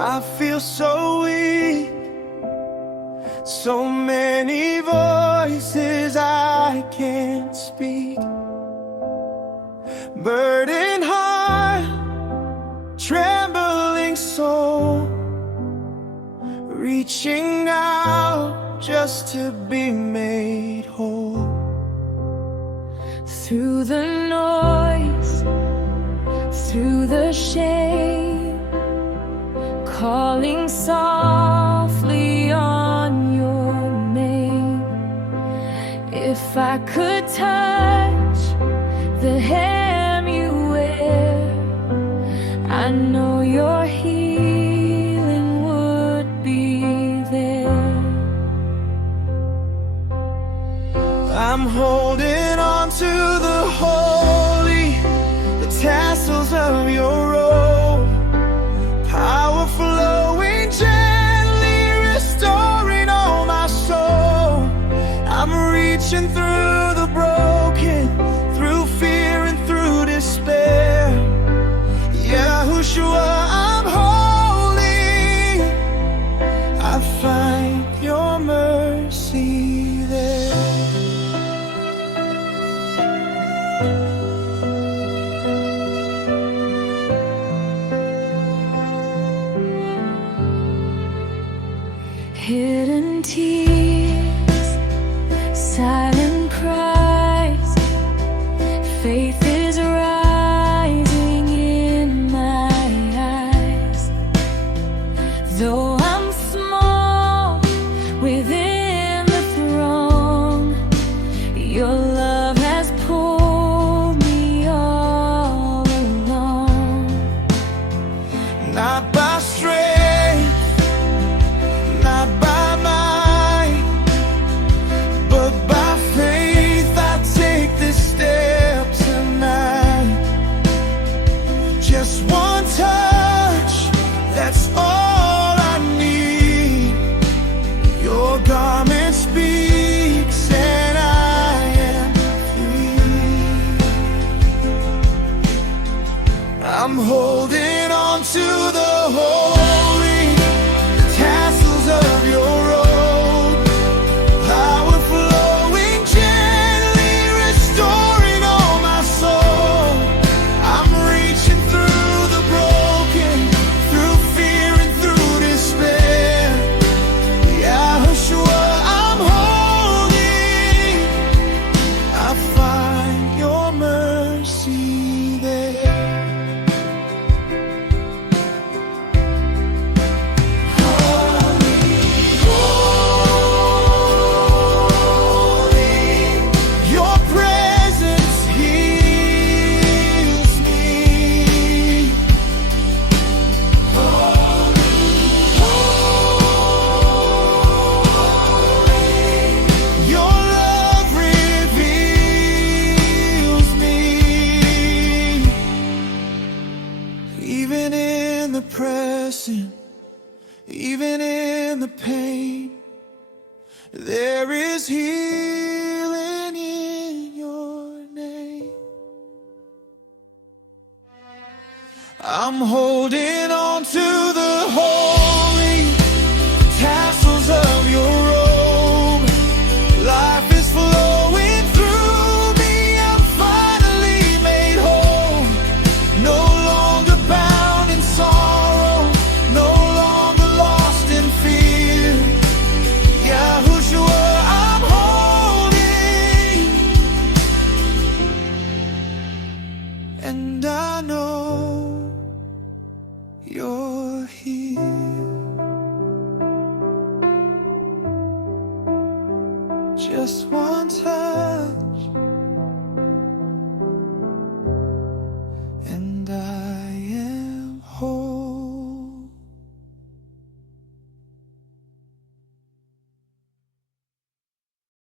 I feel so weak, so many voices I can't speak. Burdened heart, trembling soul, reaching out just to be made whole. Through the noise, through the shame, calling softly on your name. If I could touch the hem you wear, I know your healing would be there. I'm holding on to the holy, the tassels of your robe, power flowing gently, restoring all my soul. I'm reaching through the broken, through fear and through despair. Yahushua, I'm holy, I find your mercy there. Hidden tears, silent cries, faith is rising in my eyes. Though I'm small within the throng, your love has pulled me all along. Not by strength, not by might, but by faith I take this step tonight. Just one touch, that's all I need. Your garment speaks and I am free. I'm holding on to the holy, the tassels of your robe, power flowing gently, restoring all my soul. I'm reaching through the broken, through fear and through despair. Yahushua, I'm holy, I find your mercy there. Your presence heals me. Your love reveals me. Even in the pressing, even in the pain, there is healing in your name. I'm holding on to the holy tassels of your robe. Life is flowing through me. I'm finally made whole. No longer bound in sorrow, no longer lost in fear. Yahushua, I'm holy, and I know you're